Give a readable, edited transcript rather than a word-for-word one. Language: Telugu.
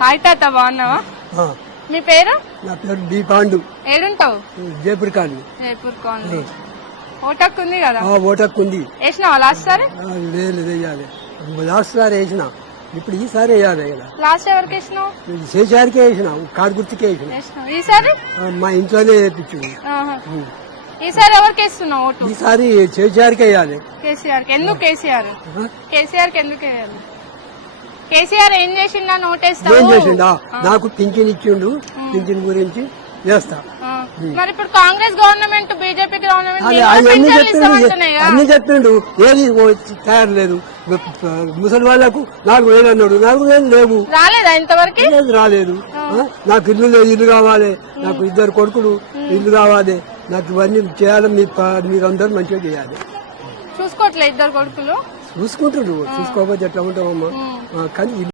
హాయ్ తాత, బాగున్నావా? మీ పేరు? నా పేరు బి పాండు. ఏడుంటావు? జైపూర్ కాలనీ. జైపూర్ కాలనీ. ఓటక్కు ఉంది కదా? ఓటక్కు ఉంది. వేసినావా లాస్ట్ సారి? లేదు వేయాలి. లాస్ట్ సారి వేసిన, ఇప్పుడు ఈసారి వేయాలి కదా. లాస్ట్ ఎవరికి వేసినావు? శేషారికే వేసిన, కారు గుర్తుకే వేసిన. ఈసారి మా ఇంట్లోనే వేయించింది. ఈసారి ఎవరికి వేస్తున్నావు ఓటు? ఈసారి శేషారికే వేయాలి. కేసీఆర్. ఎందుకు కేసీఆర్? కేసీఆర్ కి ఎందుకు వేయాలి? కేసీఆర్ ఏం చేసిండా? నోటేస్తా. ఏం చేసిండా? నాకు పింఛన్ ఇచ్చిండు, పింఛన్ గురించి వేస్తా. మరి ఇప్పుడు కాంగ్రెస్ గవర్నమెంట్, బీజేపీ గవర్నమెంట్ అన్ని చెప్పిండు, ఏది తయారు లేదు. ముసలి వాళ్లకు 4,000 అన్నాడు, 4,000 లేవు. రాలేదా ఇంతవరకు? రాలేదు. నాకు ఇల్లు లేదు, ఇల్లు కావాలి. నాకు 2 కొడుకులు, ఇల్లు కావాలి. నాకు ఇవన్నీ చేయాలి. మీరందరూ మంచిగా చేయాలి. చూసుకోవట్లేదు 2 కొడుకులు? చూసుకుంటుండ్రు, చూసుకోకపోతే ఎట్లా ఉంటామమ్మా. కానీ